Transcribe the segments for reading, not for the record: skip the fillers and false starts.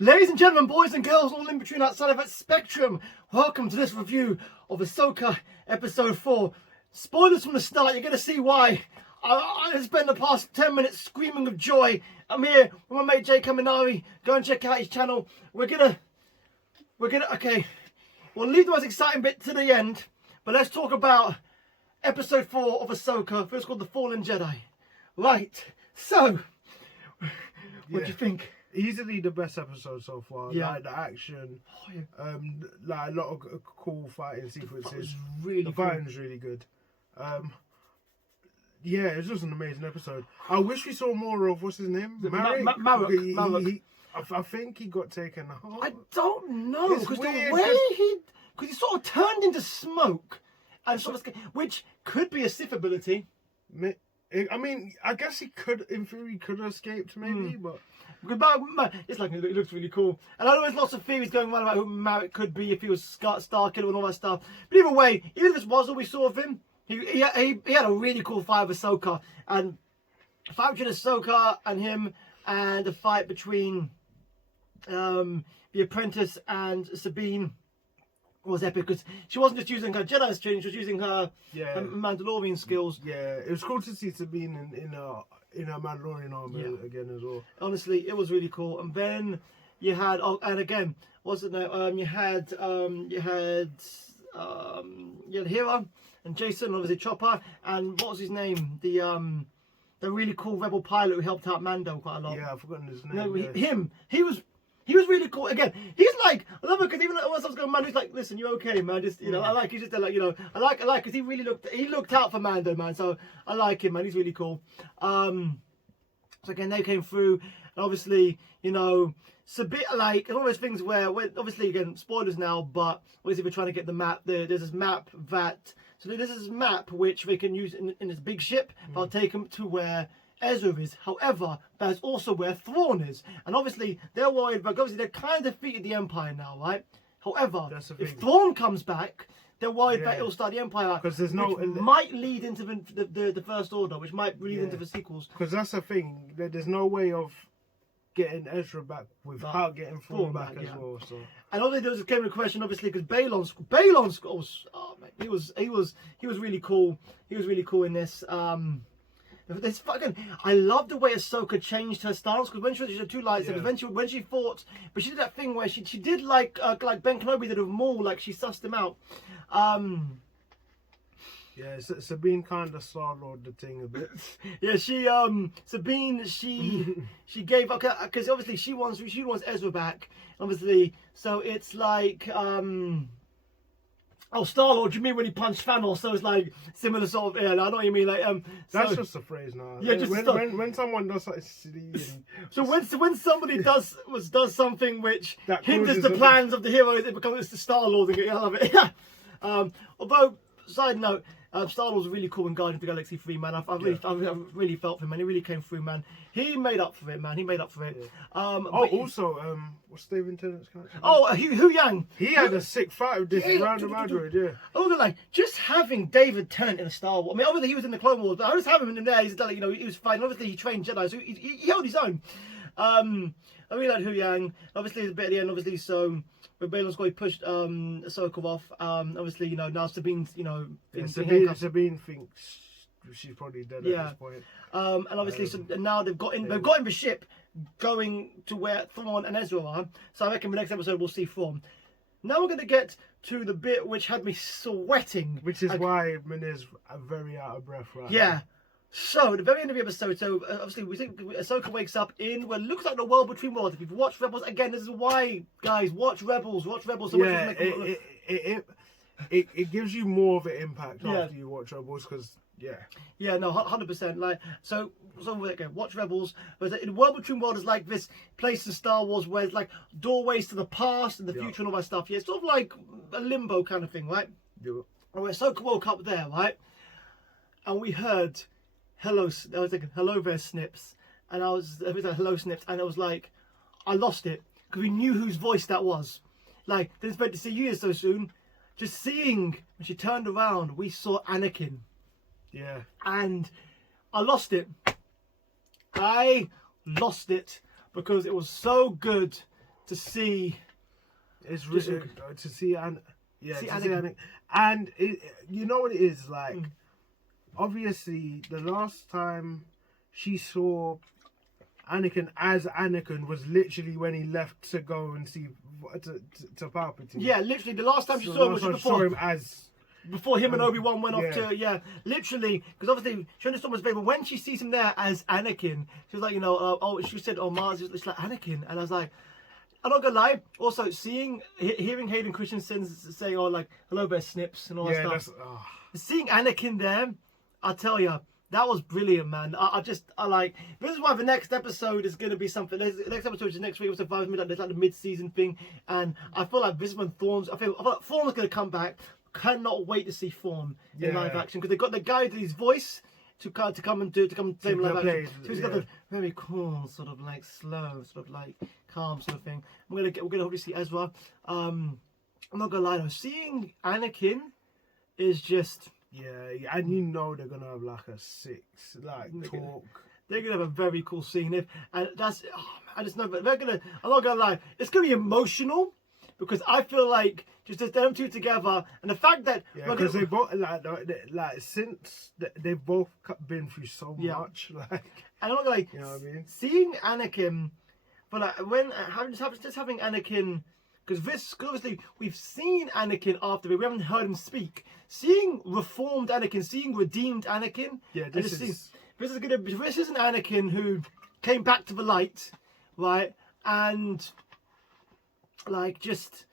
Ladies and gentlemen, boys and girls, all in between outside of that spectrum, welcome to this review of Ahsoka Episode 4. Spoilers from the start, you're going to see why. I spent the past 10 minutes screaming of joy. I'm here with my mate Jay Kaminari. Go and check out his channel. Okay, we'll leave the most exciting bit to the end, but let's talk about Episode 4 of Ahsoka. It's called The Fallen Jedi. Right, so, what do you think? Easily the best episode so far. Yeah. Like the action, like a lot of cool fighting sequences. The fighting's really good. Yeah, it's just an amazing episode. I wish we saw more of what's his name, Marek. I think he got taken out. I don't know because the weird, way he sort of turned into smoke, and sort of, which could be a Sith ability. I mean, I guess he could, in theory, could have escaped maybe, but it's like it looks really cool. And I know there's lots of theories going around about who Marek could be if he was Star Killer and all that stuff. But either way, even if this was all we saw of him, he had a really cool fight with Ahsoka, and a fight between Ahsoka and him, and a fight between the Apprentice and Sabine was epic because she wasn't just using her Jedi training; she was using her Mandalorian skills. Yeah, it was cool to see Sabine in her Mandalorian armor again as well. Honestly, it was really cool. And then you had and again, wasn't there? You had Hera and Jason, obviously Chopper, and what was his name? The really cool rebel pilot who helped out Mando quite a lot. Yeah, I've forgotten his name. No, him. He was really cool. Again, he's like, I love it because even once I was going, Mando, he's like, listen, you okay, man? Just, you know, I like, he's just like, you know, I like, because he really looked out for Mando, man. So I like him, man. He's really cool. So again, they came through, and obviously, you know, it's a bit like, it's one of those things where obviously, again, spoilers now, but obviously we're trying to get the map. There's this map so this is a map which they can use in this big ship. I'll take them to where Ezra is. However, that's also where Thrawn is, and obviously they're worried about. Obviously, they're kind of defeated the Empire now, right? However, if Thrawn comes back, they're worried that it'll start the Empire because there's no might lead into the First Order, which might lead into the sequels. Because that's the thing. There's no way of getting Ezra back without getting Thrawn back as well. So, and obviously there was a came to question, obviously, because Balon's he was really cool. He was really cool in this. This fucking, I love the way Ahsoka changed her stance because when she had two lightsabers, eventually when she fought, but she did that thing where she did like Ben Kenobi did with Maul, like she sussed him out. Yeah, Sabine kind of Star-Lord the thing a bit. Yeah, Sabine, she gave up because obviously she wants Ezra back, obviously. So it's like oh, Star-Lord, you mean when he punched Thanos? So it's like similar sort of, I know what you mean. Like, that's just a phrase now. Yeah, just when someone does something silly. So when somebody does something which hinders the plans of the heroes, it becomes the Star-Lord thing. I love it. Although, side note, Star-Lord was really cool in Guardians of the Galaxy 3, man. I really felt for him, man. He really came through, man. He made up for it, man. He made up for it. Yeah. Also, what's David Tennant's character? Oh, Hu Yang. He had a sick fight with this random android, Oh, like just having David Tennant in a Star Wars. I mean, obviously he was in the Clone Wars, but I just having him in there. He's like, you know, he was fighting. Obviously, he trained Jedi, so he held his own. I really like Hu Yang. Obviously, the bit at the end, obviously, so when Balon's got pushed Ahsoka off. Obviously, you know, now Sabine's, you know, Sabine thinks she's probably dead at this point. And obviously, so now they've got in the ship going to where Thrawn and Ezra are. So I reckon the next episode we'll see Thrawn. Now we're going to get to the bit which had me sweating. Which is why Minnie's very out of breath right now. So, at the very end of the episode, obviously we think Ahsoka wakes up in what looks like the world between worlds. If you've watched Rebels, again, this is why, guys, watch Rebels. So it gives you more of an impact after you watch Rebels, because Yeah, no, 100%. Like, so again, watch Rebels. But in World Between Worlds is like this place in Star Wars where it's like doorways to the past and the future and all that stuff. Yeah, it's sort of like a limbo kind of thing, right? Yeah. And when Ahsoka woke up there, right? And we heard, hello, I was like, hello there, Snips. And it was like, hello, Snips. And it was like, I lost it. Because we knew whose voice that was. Like, didn't expect to see you here so soon. Just seeing, when she turned around, we saw Anakin. Yeah. And I lost it. I lost it because it was so good to see. It's really to see Anakin. And it, you know what it is like. Obviously, the last time she saw Anakin as Anakin was literally when he left to go and see to Palpatine. Yeah, literally the last time she saw him was before him as. Before him and Obi-Wan went off to, literally, because obviously she understood was baby. When she sees him there as Anakin, she was like, she said, Mars, it's like Anakin. And I was like, I'm not gonna lie, also hearing Hayden Christensen say, like, hello there, Snips, and all that stuff. Seeing Anakin there, I tell you, that was brilliant, man. I like, this is why the next episode is going to be something. The next episode is next week, it's like the mid-season thing. And I feel like this is when I feel like Thrawn's going to come back. Cannot wait to see Thrawn in live action, because they got the guy with his voice to come and play in live action. So he's got the very cool, sort of like slow, sort of like calm sort of thing. We're gonna hopefully see Ezra. I'm not gonna lie though, seeing Anakin is just and you know they're gonna have like a talk. They're gonna have a very cool scene, and that's I just know that they're gonna. I'm not gonna lie, it's gonna be emotional. Because I feel like just them two together, and the fact that because they both like since they've both been through so much, like, and I'm not gonna you know what I mean. Seeing Anakin, but like when just having Anakin, because obviously we've seen Anakin after we haven't heard him speak. Seeing reformed Anakin, seeing redeemed Anakin, this is an Anakin who came back to the light, right, and. Like just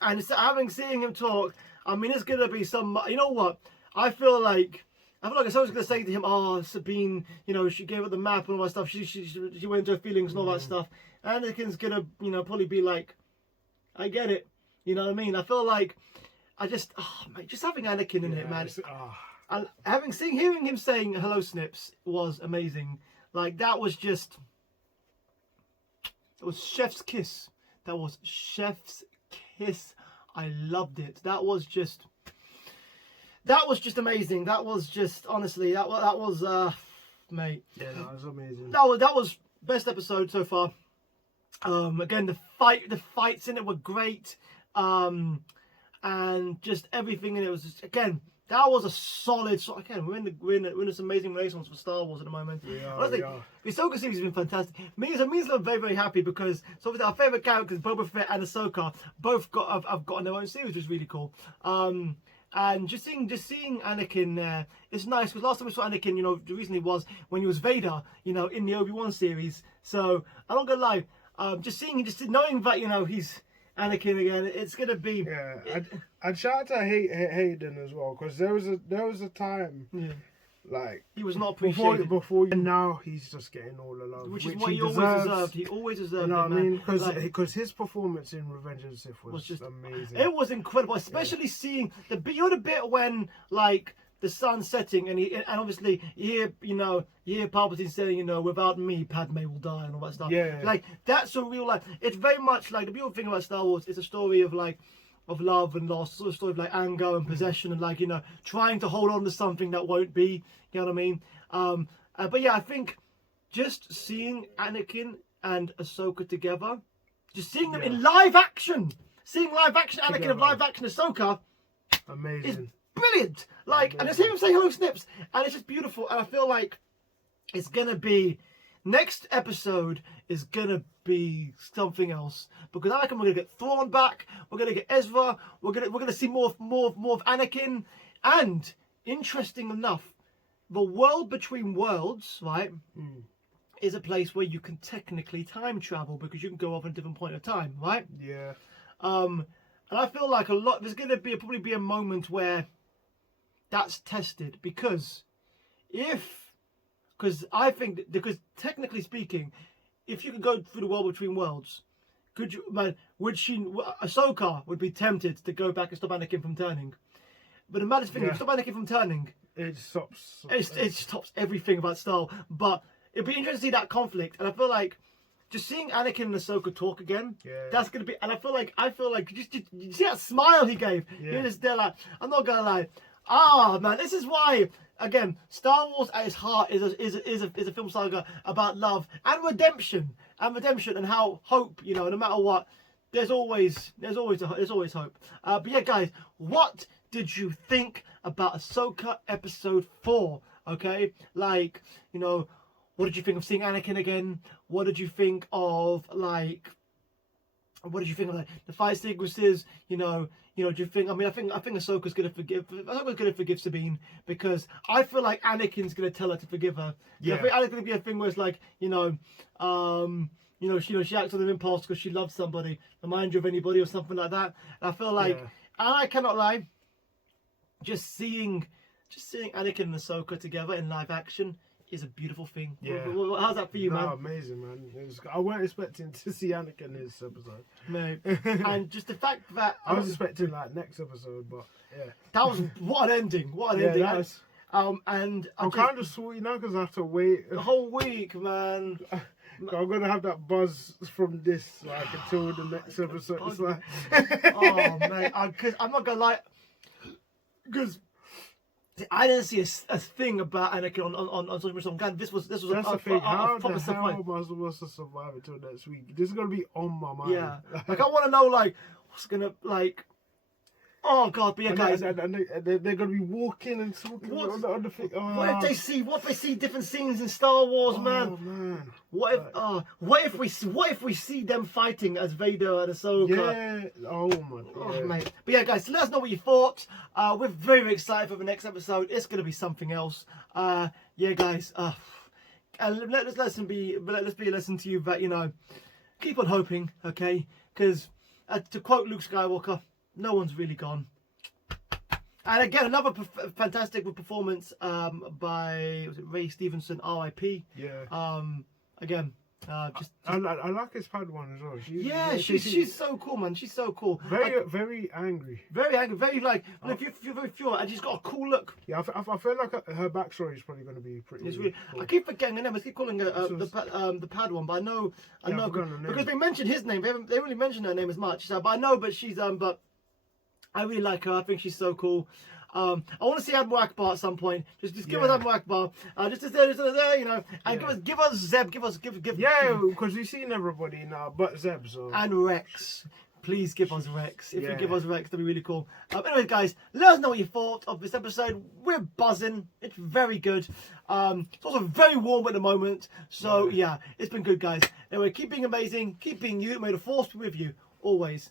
and seeing him talk, I mean, it's gonna be some. You know what? I feel like someone's gonna say to him, "Oh, Sabine, she gave up the map and all that stuff. She went into her feelings and all that stuff." Anakin's gonna, probably be like, "I get it." You know what I mean? I feel like just having Anakin in it, man. And hearing him saying "Hello, Snips" was amazing. Like that was just, it was chef's kiss. That was chef's kiss. I loved it. That was just amazing. That was just, honestly, that was mate. Yeah, that was amazing. That was best episode so far. Again, the fights in it were great. And just everything in it was just, again, that was a solid. Again, we're in this amazing renaissance for Star Wars at the moment. Honestly, the Ahsoka series has been fantastic. Me and I'm very, very happy because obviously our favorite characters, Boba Fett and Ahsoka, both have gotten their own series, which is really cool. And just seeing Anakin there, it's nice because last time we saw Anakin, the reason was when he was Vader, in the Obi-Wan series. So I'm not gonna lie, just knowing that he's Anakin again, it's gonna be. Yeah, I'd shout out to Hayden as well, because there was a time, like he was not appreciated before, and now he's just getting all the love, which is what he always deserved. He always deserved. You know it, what I mean? Because his performance in Revenge of the Sith was just amazing. It was incredible, especially seeing the bit when like the sun's setting and obviously you hear Palpatine saying, without me, Padme will die and all that stuff. Yeah. Like that's a real life. It's very much like the beautiful thing about Star Wars. It's a story of like of love and loss, sort of story of like anger and possession and like trying to hold on to something that won't be. You know what I mean? But yeah, I think just seeing Anakin and Ahsoka together, just seeing them in live action, Anakin of live action Ahsoka, amazing. Is brilliant. Like, and just hear him say hello, Snips, and it's just beautiful. And I feel like it's gonna be next episode is gonna be something else, because I reckon we're gonna get Thrawn back, we're gonna get Ezra, we're gonna see more of Anakin, and interesting enough, the world between worlds, right, is a place where you can technically time travel because you can go off at a different point of time, right? Yeah. And I feel like there's going to probably be a moment where that's tested, because I think, because technically speaking, if you could go through the world between worlds, Ahsoka would be tempted to go back and stop Anakin from turning. But the maddest thing is, stop Anakin from turning, it stops. It stops everything about Star Wars. But it'd be interesting to see that conflict, and I feel like just seeing Anakin and Ahsoka talk again, that's gonna be. And I feel like just you see that smile he gave. He was there like, I'm not gonna lie. Man, this is why. Again, Star Wars at its heart is a film saga about love and redemption, and how hope, no matter what, there's always hope. But yeah, guys, what did you think about Ahsoka episode 4? Okay, like, what did you think of seeing Anakin again? What did you think of the fight sequences? Do you think? I think Ahsoka's gonna forgive Sabine, because I feel like Anakin's gonna tell her to forgive her. I think Anakin's gonna be a thing where it's like, she acts on an impulse because she loves somebody, remind you of anybody or something like that. And I feel like, and I cannot lie, just seeing Anakin and Ahsoka together in live action is a beautiful thing. How's that for you, man? Amazing, man. I weren't expecting to see Anakin in this episode. No. And just the fact that I was expecting like next episode, but that was what an ending. What an ending. Nice. And I'm kind of sweet now because I have to wait the whole week, man. I'm gonna have that buzz from this until the next episode. It's like, oh man, because I'm not gonna lie, because I didn't see a thing about Anakin on social media. So I'm glad this was that's a the thing. How proper the hell surprise. am I supposed to survive until next week? This is gonna be on my mind. Yeah, like I want to know what's gonna Oh God, but yeah, guys. And they're going to be walking and talking on the thing. Oh. What if they see different scenes in Star Wars, man? Oh man. What if we see them fighting as Vader and Ahsoka? Yeah. Oh my God. Oh, mate. But yeah, guys, let us know what you thought. We're very, very excited for the next episode. It's going to be something else. Yeah, guys. And let be a lesson to you that, keep on hoping, okay? Because to quote Luke Skywalker, no one's really gone. And again, another fantastic performance by Ray Stevenson, R.I.P. Yeah. Again, I like his Padawan as well. She's so cool, man. She's so cool. Very angry. Very angry. Very very pure, and she's got a cool look. Yeah, I feel like her backstory is probably going to be pretty. It's really, cool. I keep forgetting her name. I keep calling her the Padawan, but I know because they mentioned his name. They haven't really mentioned her name as much. So, but I know, but she's but I really like her. I think she's so cool. I want to see Admiral Akbar at some point. Just give us Admiral Akbar. Just there, and give us Zeb. Give. Yeah, because we've seen everybody now, but Zeb. So. And Rex. Please give us Rex. If you give us Rex, that'd be really cool. Anyway, guys, let us know what you thought of this episode. We're buzzing. It's very good. It's also very warm at the moment. So yeah, it's been good, guys. Anyway, keep being amazing. Keep being you. May the force be with you always.